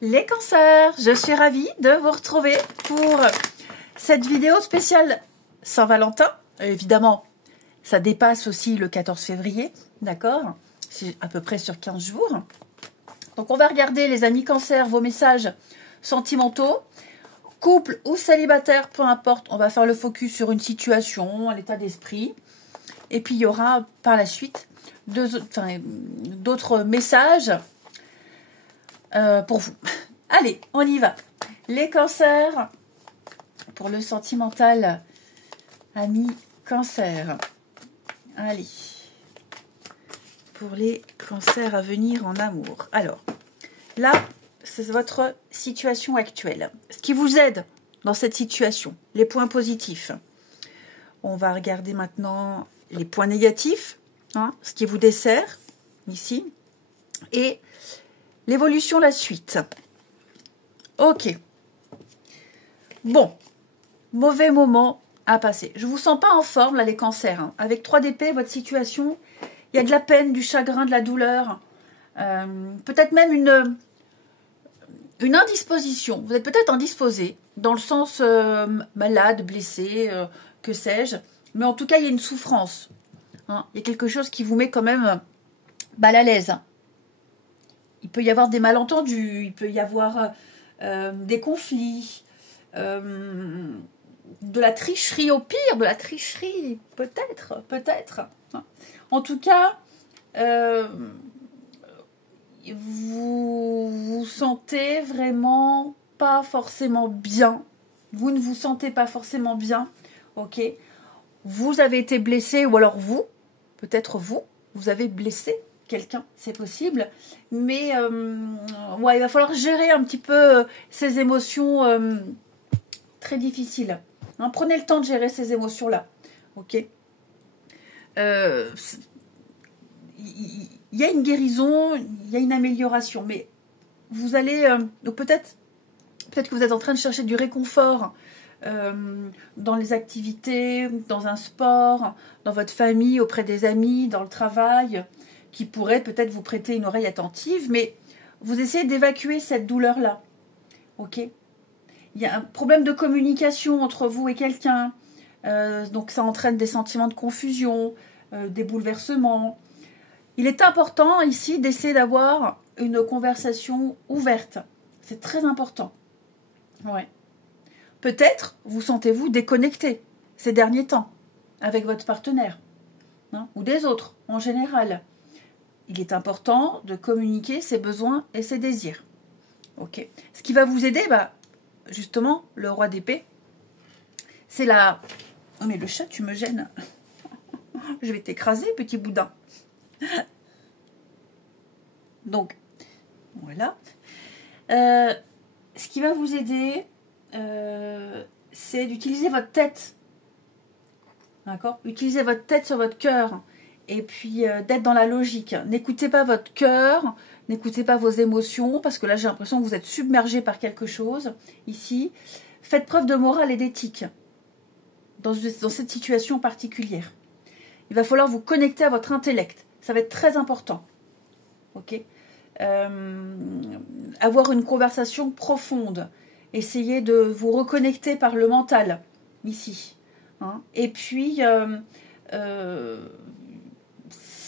Les cancers, je suis ravie de vous retrouver pour cette vidéo spéciale Saint-Valentin. Évidemment, ça dépasse aussi le 14 février, d'accord? C'est à peu près sur 15 jours. Donc on va regarder les amis cancers, vos messages sentimentaux. Couple ou célibataire, peu importe, on va faire le focus sur une situation, l'état d'esprit. Et puis il y aura par la suite d'autres messages pour vous. Allez, on y va. Les cancers, pour le sentimental, amis cancer. Allez, pour les cancers à venir en amour. Alors, là, c'est votre situation actuelle. Ce qui vous aide dans cette situation, les points positifs. On va regarder maintenant les points négatifs, hein, ce qui vous dessert, ici, et l'évolution, la suite. Ok. Bon, mauvais moment à passer. Je ne vous sens pas en forme, là, les cancers. Hein. Avec 3 d'épée, votre situation, il y a de la peine, du chagrin, de la douleur. Peut-être même une indisposition. Vous êtes peut-être indisposé, dans le sens malade, blessé, que sais-je. Mais en tout cas, il y a une souffrance. Hein. Il y a quelque chose qui vous met quand même mal à l'aise. Il peut y avoir des malentendus, il peut y avoir des conflits, de la tricherie au pire, de la tricherie, peut-être. En tout cas, vous vous sentez vraiment pas forcément bien. Vous ne vous sentez pas forcément bien, ok? Vous avez été blessé, ou alors peut-être vous avez blessé quelqu'un, c'est possible. Mais ouais, il va falloir gérer un petit peu ces émotions très difficiles. Hein, prenez le temps de gérer ces émotions-là, ok? Il y a une guérison, il y a une amélioration, mais vous allez, peut-être que vous êtes en train de chercher du réconfort dans les activités, dans un sport, dans votre famille, auprès des amis, dans le travail, qui pourraient peut-être vous prêter une oreille attentive, mais vous essayez d'évacuer cette douleur-là, ok? Il y a un problème de communication entre vous et quelqu'un, donc ça entraîne des sentiments de confusion, des bouleversements. Il est important ici d'essayer d'avoir une conversation ouverte. C'est très important. Ouais. Peut-être vous sentez-vous déconnecté ces derniers temps avec votre partenaire, hein, ou des autres en général. Il est important de communiquer ses besoins et ses désirs. Ok. Ce qui va vous aider, justement, le roi d'épée, c'est la... Oh mais le chat, tu me gênes. Je vais t'écraser, petit boudin. Donc, voilà. Ce qui va vous aider, c'est d'utiliser votre tête. D'accord? Utilisez votre tête sur votre cœur. Et puis, d'être dans la logique. N'écoutez pas votre cœur, n'écoutez pas vos émotions, parce que là, j'ai l'impression que vous êtes submergé par quelque chose, ici. Faites preuve de morale et d'éthique dans cette situation particulière. Il va falloir vous connecter à votre intellect. Ça va être très important. Ok? Avoir une conversation profonde. Essayez de vous reconnecter par le mental, ici. Hein? Et puis,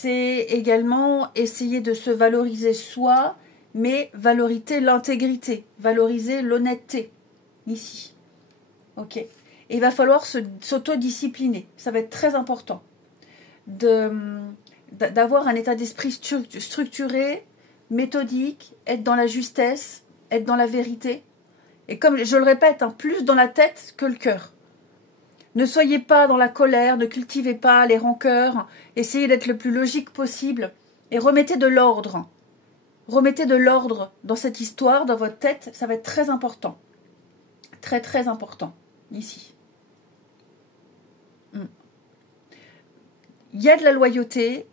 c'est également essayer de se valoriser soi, mais valoriser l'intégrité, valoriser l'honnêteté, ici. Ok. Et il va falloir s'autodiscipliner. Ça va être très important. D'avoir un état d'esprit structuré, méthodique, être dans la justesse, être dans la vérité. Et comme je le répète, plus dans la tête que le cœur. Ne soyez pas dans la colère, ne cultivez pas les rancœurs, essayez d'être le plus logique possible et remettez de l'ordre. Remettez de l'ordre dans cette histoire, dans votre tête, ça va être très important. Très très important, ici. Il y a de la loyauté,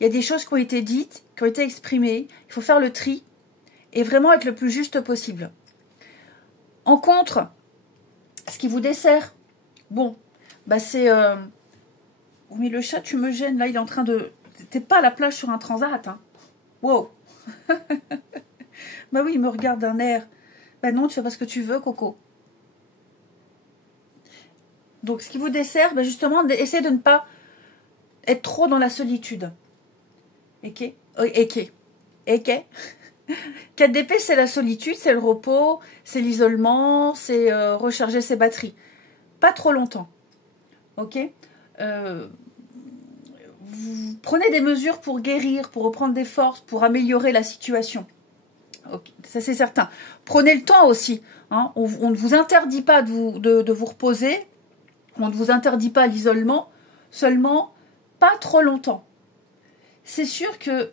il y a des choses qui ont été dites, qui ont été exprimées, il faut faire le tri et vraiment être le plus juste possible. En contre, ce qui vous dessert, bon, c'est... Oui, le chat, tu me gênes, là, il est en train de... T'es pas à la plage sur un transat, hein. Wow. Bah oui, il me regarde d'un air. Bah non, tu fais pas ce que tu veux, Coco. Donc, ce qui vous dessert, bah justement, essayez de ne pas être trop dans la solitude. Ok. Ok. Ok. 4 d'épée, c'est la solitude, c'est le repos, c'est l'isolement, c'est recharger ses batteries. Pas trop longtemps. Ok. Vous prenez des mesures pour guérir, pour reprendre des forces, pour améliorer la situation. Okay, ça c'est certain. Prenez le temps aussi. Hein. On ne vous interdit pas de vous reposer. On ne vous interdit pas l'isolement. Seulement, pas trop longtemps. C'est sûr que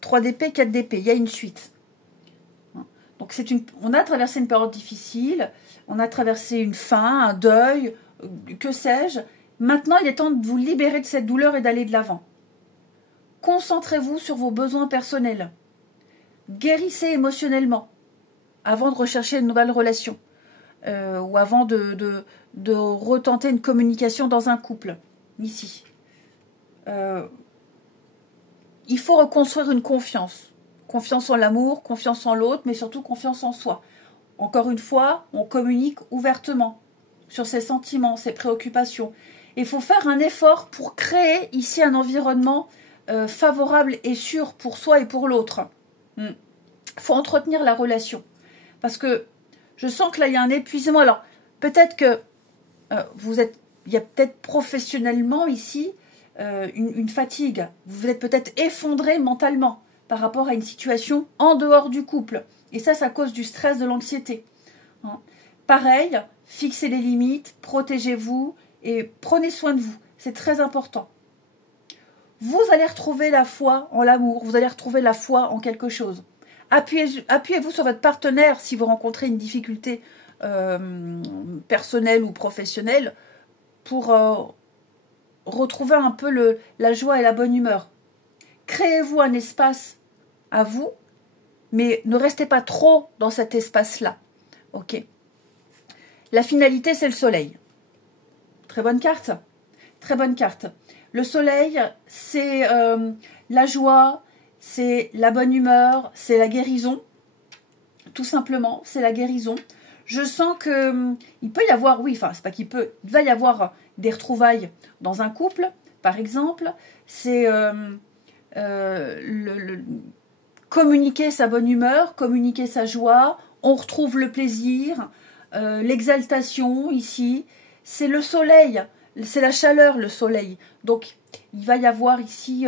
3 d'épée, 4 d'épée, il y a une suite. Donc on a traversé une période difficile. On a traversé une faim, un deuil, que sais-je. Maintenant, il est temps de vous libérer de cette douleur et d'aller de l'avant. Concentrez-vous sur vos besoins personnels. Guérissez émotionnellement avant de rechercher une nouvelle relation ou avant de retenter une communication dans un couple. Ici. Il faut reconstruire une confiance. Confiance en l'amour, confiance en l'autre, mais surtout confiance en soi. Encore une fois, on communique ouvertement sur ses sentiments, ses préoccupations. Il faut faire un effort pour créer ici un environnement favorable et sûr pour soi et pour l'autre. Il faut entretenir la relation. Parce que je sens que là, il y a un épuisement. Alors, peut-être que il y a peut-être professionnellement ici une fatigue. Vous êtes peut-être effondré mentalement par rapport à une situation en dehors du couple. Et ça cause du stress, de l'anxiété. Hein. Pareil, fixez les limites, protégez-vous et prenez soin de vous. C'est très important. Vous allez retrouver la foi en l'amour, vous allez retrouver la foi en quelque chose. Appuyez-vous sur votre partenaire si vous rencontrez une difficulté personnelle ou professionnelle pour retrouver un peu la joie et la bonne humeur. Créez-vous un espace à vous, mais ne restez pas trop dans cet espace-là. Ok. La finalité, c'est le soleil. Très bonne carte. Très bonne carte. Le soleil, c'est la joie, c'est la bonne humeur, c'est la guérison. Tout simplement, c'est la guérison. Je sens que il peut y avoir, oui, enfin, c'est pas qu'il peut, il va y avoir des retrouvailles dans un couple, par exemple. C'est communiquer sa bonne humeur, communiquer sa joie. On retrouve le plaisir, l'exaltation ici. C'est le soleil, c'est la chaleur, le soleil. Donc, il va y avoir ici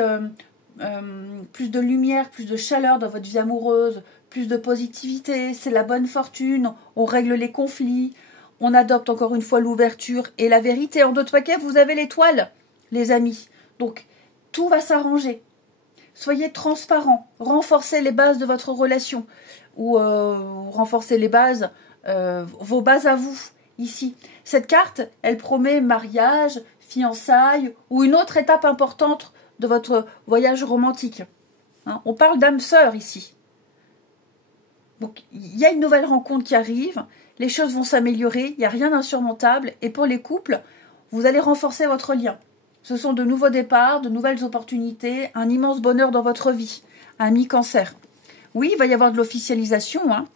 plus de lumière, plus de chaleur dans votre vie amoureuse, plus de positivité, c'est la bonne fortune, on règle les conflits, on adopte encore une fois l'ouverture et la vérité. En d'autres paquets, vous avez l'étoile, les amis. Donc, tout va s'arranger. Soyez transparents, renforcez les bases de votre relation ou renforcez les bases, vos bases à vous, ici. Cette carte, elle promet mariage, fiançailles ou une autre étape importante de votre voyage romantique. Hein, on parle d'âme sœur ici. Donc, il y a une nouvelle rencontre qui arrive, les choses vont s'améliorer, il n'y a rien d'insurmontable. Et pour les couples, vous allez renforcer votre lien. Ce sont de nouveaux départs, de nouvelles opportunités, un immense bonheur dans votre vie. Ami Cancer. Oui, il va y avoir de l'officialisation. Hein.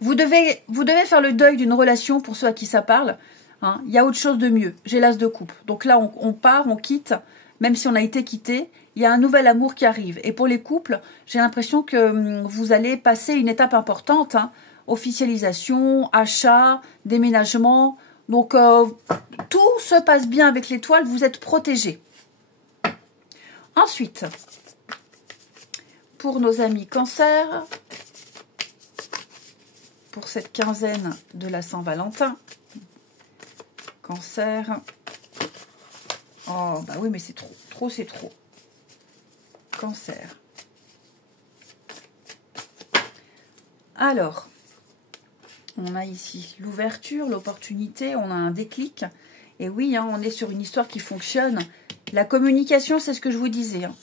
Vous devez faire le deuil d'une relation pour ceux à qui ça parle. Hein. Il y a autre chose de mieux. J'ai l'as de coupe. Donc là, on part, on quitte. Même si on a été quitté, il y a un nouvel amour qui arrive. Et pour les couples, j'ai l'impression que vous allez passer une étape importante. Hein. Officialisation, achat, déménagement. Donc, tout se passe bien avec l'étoile. Vous êtes protégés. Ensuite, pour nos amis Cancer, pour cette quinzaine de la Saint-Valentin, Cancer... Oh, bah oui, mais c'est trop. Trop, c'est trop. Cancer. Alors, on a ici l'ouverture, l'opportunité, on a un déclic. Et oui, hein, on est sur une histoire qui fonctionne. La communication, c'est ce que je vous disais. Hein.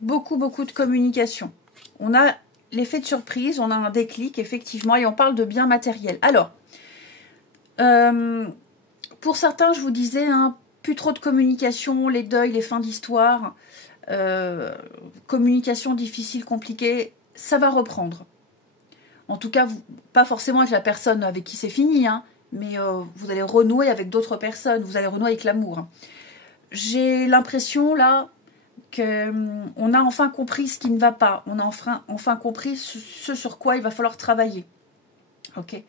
Beaucoup, beaucoup de communication. On a l'effet de surprise, on a un déclic, effectivement, et on parle de biens matériels. Alors, pour certains, je vous disais, hein, plus trop de communication, les deuils, les fins d'histoire, communication difficile, compliquée, ça va reprendre. En tout cas, pas forcément avec la personne avec qui c'est fini, hein, mais vous allez renouer avec d'autres personnes, vous allez renouer avec l'amour. Hein. J'ai l'impression là qu'on a enfin compris ce qui ne va pas, on a enfin compris ce sur quoi il va falloir travailler. Ok.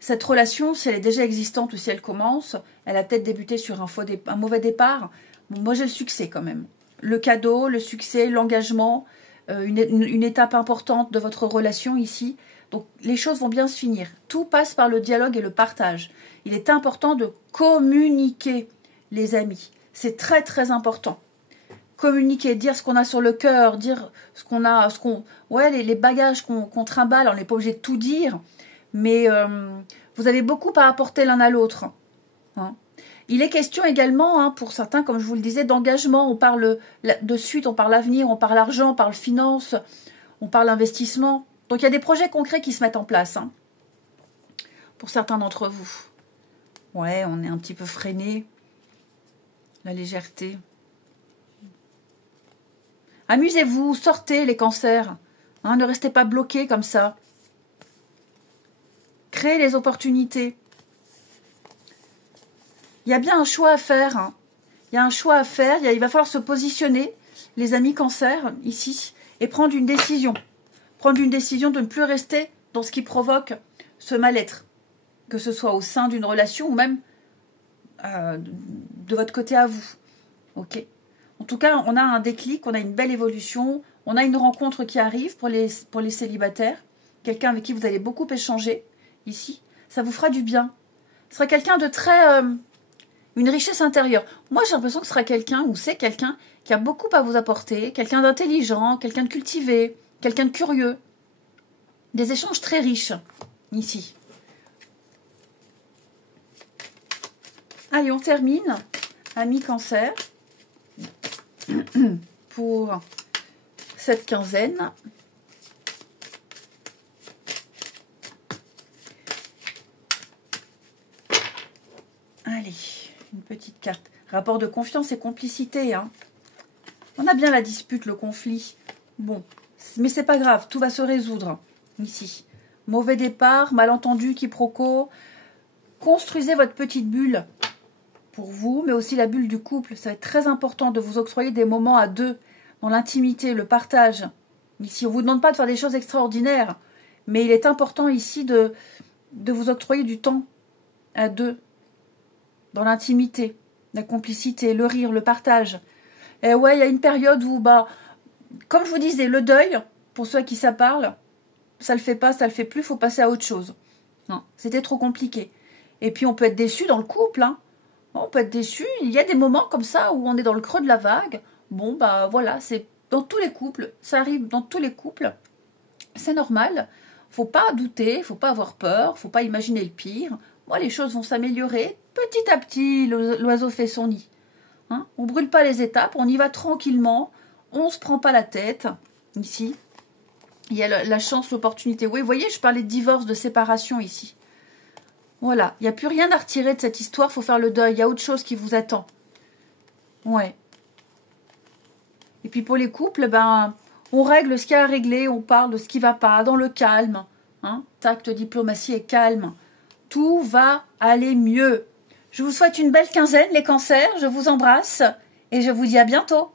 Cette relation, si elle est déjà existante ou si elle commence, elle a peut-être débuté sur un mauvais départ. Bon, moi, j'ai le succès quand même. Le cadeau, le succès, l'engagement, une étape importante de votre relation ici. Donc, les choses vont bien se finir. Tout passe par le dialogue et le partage. Il est important de communiquer, les amis. C'est très, très important. Communiquer, dire ce qu'on a sur le cœur, dire ce qu'on a, ouais, les bagages qu'on trimballe, on n'est pas obligé de tout dire. Mais vous avez beaucoup à apporter l'un à l'autre. Hein. Il est question également, hein, pour certains, comme je vous le disais, d'engagement. On parle de suite, on parle avenir, on parle argent, on parle finance, on parle investissement. Donc il y a des projets concrets qui se mettent en place. Hein, pour certains d'entre vous. Ouais, on est un petit peu freiné. La légèreté. Amusez-vous, sortez les cancers. Hein, ne restez pas bloqués comme ça. Créez les opportunités. Il y a bien un choix à faire. Hein. Il y a un choix à faire. Il va falloir se positionner, les amis cancer, ici, et prendre une décision. Prendre une décision de ne plus rester dans ce qui provoque ce mal-être. Que ce soit au sein d'une relation ou même de votre côté à vous. Ok. En tout cas, on a un déclic, on a une belle évolution, on a une rencontre qui arrive pour les célibataires. Quelqu'un avec qui vous allez beaucoup échanger. Ici, ça vous fera du bien. Ce sera quelqu'un de très... une richesse intérieure. Moi, j'ai l'impression que ce sera quelqu'un, ou c'est quelqu'un qui a beaucoup à vous apporter, quelqu'un d'intelligent, quelqu'un de cultivé, quelqu'un de curieux. Des échanges très riches, ici. Allez, on termine, amis cancer, pour cette quinzaine. Allez, une petite carte. Rapport de confiance et complicité. Hein. On a bien la dispute, le conflit. Bon, mais c'est pas grave, tout va se résoudre. Ici. Mauvais départ, malentendu, quiproquo. Construisez votre petite bulle pour vous, mais aussi la bulle du couple. Ça va être très important de vous octroyer des moments à deux, dans l'intimité, le partage. Ici, on ne vous demande pas de faire des choses extraordinaires, mais il est important ici de vous octroyer du temps à deux. Dans l'intimité, la complicité, le rire, le partage. Et ouais, il y a une période où, comme je vous disais, le deuil, pour ceux à qui ça parle, ça le fait pas, ça le fait plus, il faut passer à autre chose. Non, c'était trop compliqué. Et puis on peut être déçu dans le couple, hein. On peut être déçu, il y a des moments comme ça où on est dans le creux de la vague. Bon, voilà, c'est dans tous les couples, ça arrive dans tous les couples. C'est normal, faut pas douter, faut pas avoir peur, faut pas imaginer le pire. Moi, les choses vont s'améliorer. Petit à petit, l'oiseau fait son nid. Hein, on ne brûle pas les étapes, on y va tranquillement. On ne se prend pas la tête. Ici, il y a la chance, l'opportunité. Oui, vous voyez, je parlais de divorce, de séparation ici. Voilà, il n'y a plus rien à retirer de cette histoire. Il faut faire le deuil. Il y a autre chose qui vous attend. Ouais. Et puis pour les couples, on règle ce qu'il y a à régler. On parle de ce qui ne va pas, dans le calme. Hein, tact, diplomatie et calme. Tout va aller mieux. Je vous souhaite une belle quinzaine, les cancers. Je vous embrasse et je vous dis à bientôt.